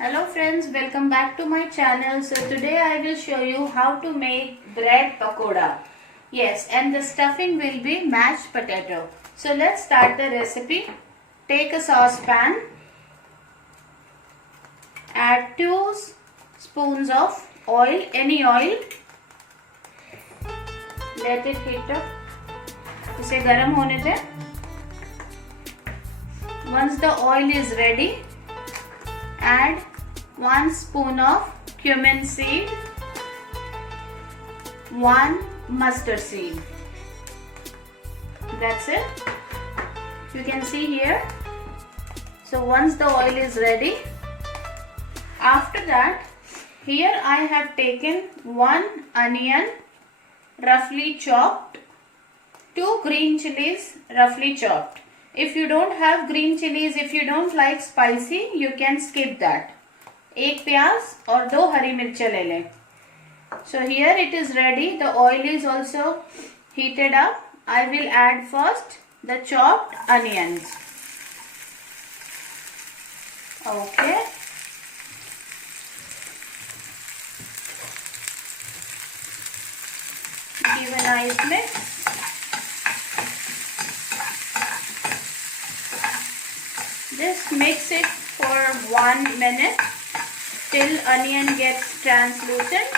Hello friends, welcome back to my channel. So today I will show you how to make bread pakoda. Yes, and the stuffing will be mashed potato. So let's start the recipe. Take a saucepan. Add 2 spoons of oil, any oil. Let it heat up. इसे गरम होने दें. Once the oil is ready, add 1 spoon of cumin seed, 1 mustard seed. That's it. You can see here. So once the oil is ready, after that, here I have taken 1 onion roughly chopped, 2 green chilies roughly chopped. If you don't have green chilies, if you don't like spicy, you can skip that. 1 प्याज और 2 हरी मिर्चें ले लें. So here it is ready. The oil is also heated up. I will add first the chopped onions. Okay. Give a nice mix. Just mix it for 1 minute till onion gets translucent.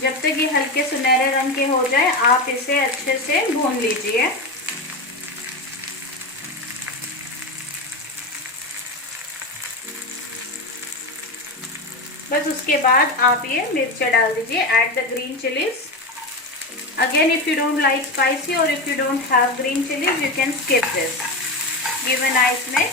जब तक ये हल्के सुनहरे रंग के हो जाए, आप इसे अच्छे से भून लीजिए. बस उसके बाद आप ये मिर्च डाल दीजिए. Add the green chilies. Again, if you don't like spicy or if you don't have green chilies, you can skip this. Give a nice mix.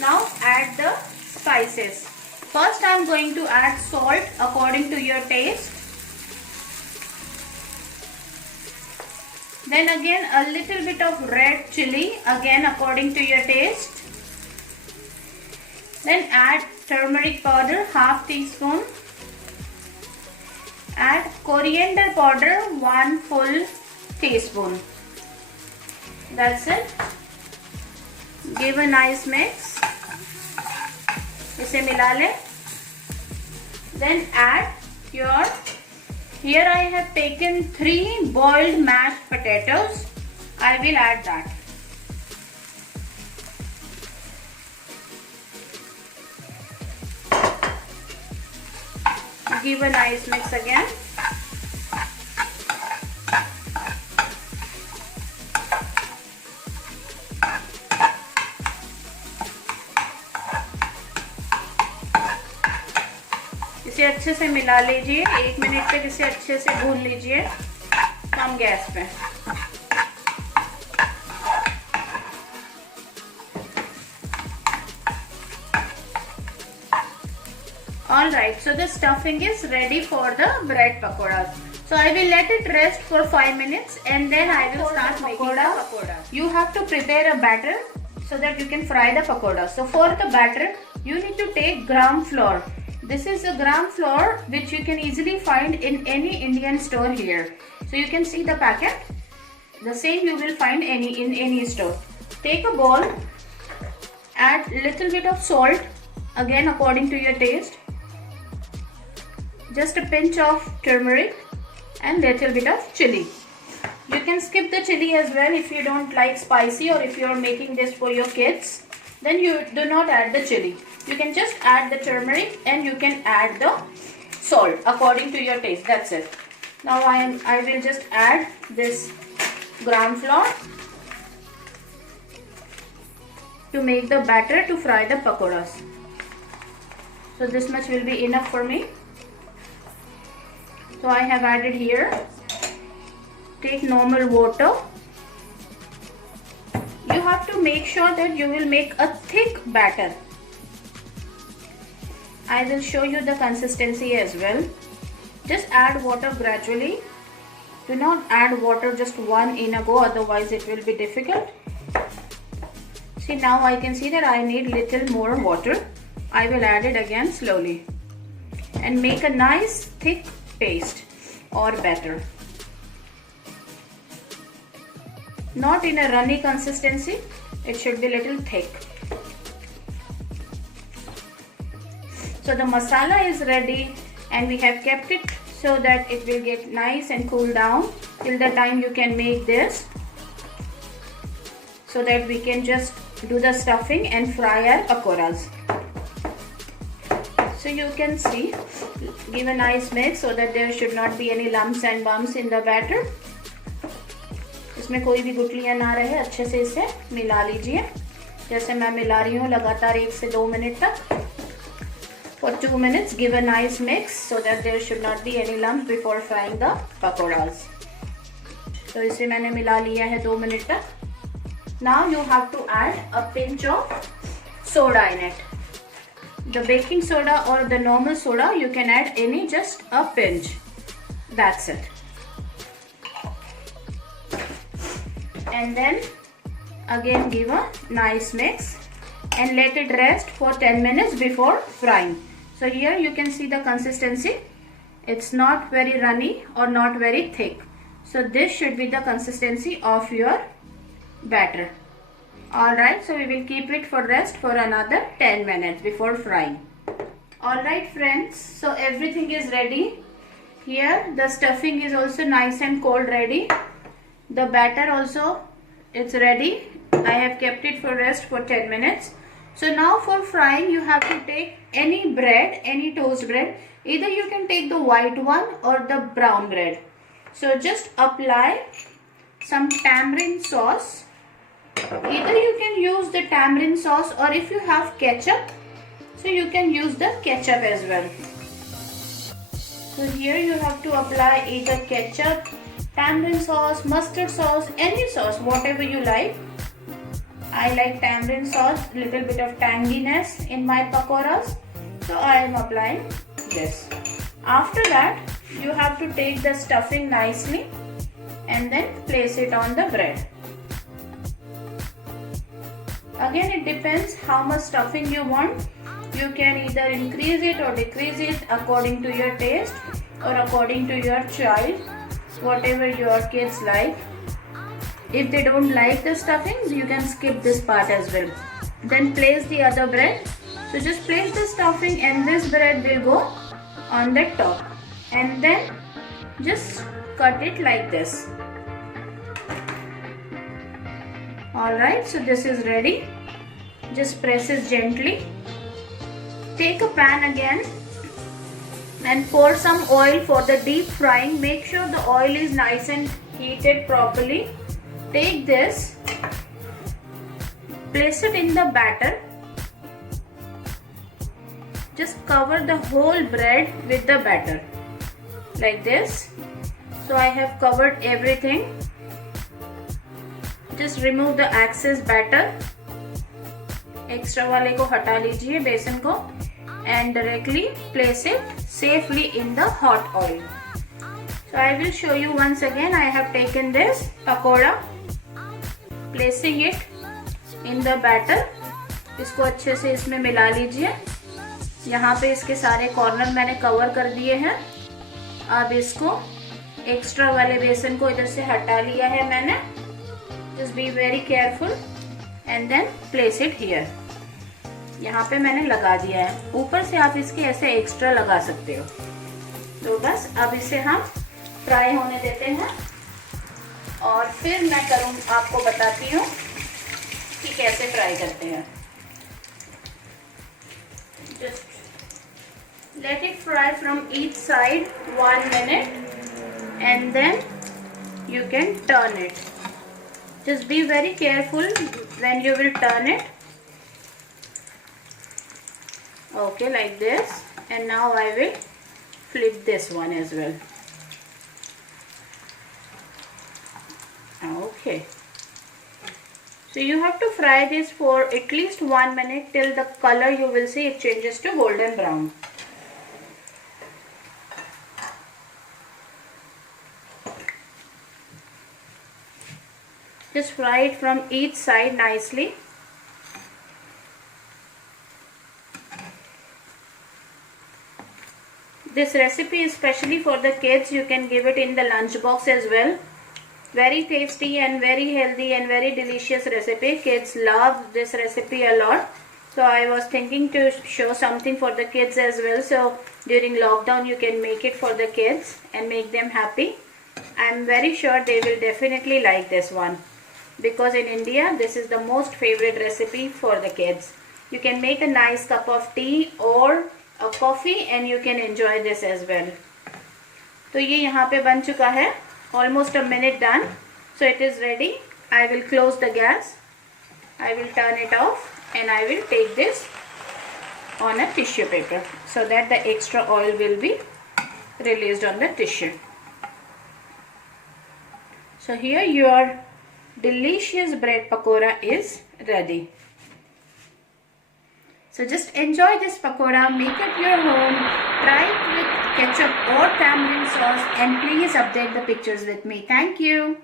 Now add the spices. First I am going to add salt according to your taste. Then again a little bit of red chili, again according to your taste. Then add turmeric powder, half teaspoon. Add coriander powder, 1 full teaspoon. That's it. Give a nice mix. इसे मिला लें. Then add your, here I have taken 3 boiled mashed potatoes. I will add that. Give a nice mix again. इसे अच्छे से मिला लीजिए. 1 minute तक इसे अच्छे से भून लीजिए कम गैस पे. Alright, so the stuffing is ready for the bread pakoras. So I will let it rest for 5 minutes and then I will start making the pakoda. You have to prepare a batter so that you can fry the pakoda. So for the batter, you need to take gram flour. This is a gram flour which you can easily find in any Indian store here. So you can see the packet. The same you will find in any store. Take a bowl, add little bit of salt, again according to your taste. Just a pinch of turmeric and little bit of chili. You can skip the chili as well if you don't like spicy or if you are making this for your kids. Then you do not add the chili. You can just add the turmeric and you can add the salt according to your taste. That's it. Now I will just add this gram flour to make the batter to fry the pakoras. So this much will be enough for me. So I have added here. Take normal water. You have to make sure that you will make a thick batter. I will show you the consistency as well. Just add water gradually. Do not add water just one in a go, otherwise it will be difficult. See, now I can see that I need little more water. I will add it again slowly and make a nice thick paste or batter. not in a runny consistency, it should be little thick. So the masala is ready and we have kept it so that it will get nice and cool down till the time you can make this, so that we can just do the stuffing and fry our pakoras. So you can see, give a nice mix so that there should not be any lumps and bumps in the batter. इसमें कोई भी गुठलियाँ ना रहे, अच्छे से इसे मिला लीजिए जैसे मैं मिला रही हूँ लगातार 1 से 2 मिनट तक. For 2 minutes, give a nice mix so that there should not be any lumps before frying the pakoras. तो इसे मैंने मिला लिया है 2 मिनट तक. Now you have to add a pinch of soda in it. The baking soda or the normal soda, you can add any, just a pinch. That's it. And then again give a nice mix and let it rest for 10 minutes before frying. So here you can see the consistency. It's not very runny or not very thick. So this should be the consistency of your batter. Alright, so we will keep it for rest for another 10 minutes before frying. Alright friends, so everything is ready. Here the stuffing is also nice and cold ready. The batter also, it's ready. I have kept it for rest for 10 minutes. So now for frying you have to take any bread, any toast bread. Either you can take the white one or the brown bread. So just apply some tamarind sauce. Either you can use the tamarind sauce, or if you have ketchup, so you can use the ketchup as well. So here you have to apply either ketchup, tamarind sauce, mustard sauce, any sauce, whatever you like. I like tamarind sauce, little bit of tanginess in my pakoras, so I am applying this. After that, you have to take the stuffing nicely and then place it on the bread. Again, it depends how much stuffing you want. You can either increase it or decrease it according to your taste or according to your child, whatever your kids like. If they don't like the stuffings, you can skip this part as well. Then place the other bread. So just place the stuffing and this bread will go on the top. And then just cut it like this. Alright, so this is ready. Just press it gently. Take a pan again and pour some oil for the deep frying. Make sure the oil is nice and heated properly. Take this, place it in the batter. Just cover the whole bread with the batter like this. So I have covered everything. Just remove the excess batter. Extra वाले को हटा लीजिए बेसन को and directly place it safely in the hot oil. So I will show you once again. I have taken this pakoda, placing it in the batter. इसको अच्छे से इसमें मिला लीजिए. यहाँ पे इसके सारे कॉर्नर मैंने कवर कर दिए हैं. अब इसको एक्स्ट्रा वाले बेसन को इधर से हटा लिया है मैंने. Just be very careful and then place it here. यहाँ पे मैंने लगा दिया है. ऊपर से आप इसके ऐसे एक्स्ट्रा लगा सकते हो. तो बस अब इसे हम फ्राई होने देते हैं और फिर मैं आपको बताती हूँ कि कैसे फ्राई करते हैं. Just let it fry from each side 1 minute and then you can turn it. Just be very careful when you will turn it. Okay, like this. And now I will flip this one as well. Okay. So you have to fry this for at least 1 minute till the color you will see it changes to golden brown. Just fry it from each side nicely. This recipe is specially for the kids. You can give it in the lunch box as well. Very tasty and very healthy and very delicious recipe. Kids love this recipe a lot. So I was thinking to show something for the kids as well. So during lockdown you can make it for the kids and make them happy. I'm very sure they will definitely like this one. Because in India this is the most favorite recipe for the kids. You can make a nice cup of tea or a coffee and you can enjoy this as well. तो ये यहाँ पे बन चुका है. Almost a minute done. So it is ready. I will close the gas. I will turn it off and I will take this on a tissue paper so that the extra oil will be released on the tissue. So here your delicious bread pakora is ready. So just enjoy this pakora, make it your home, try it with ketchup or tamarind sauce and please update the pictures with me. Thank you.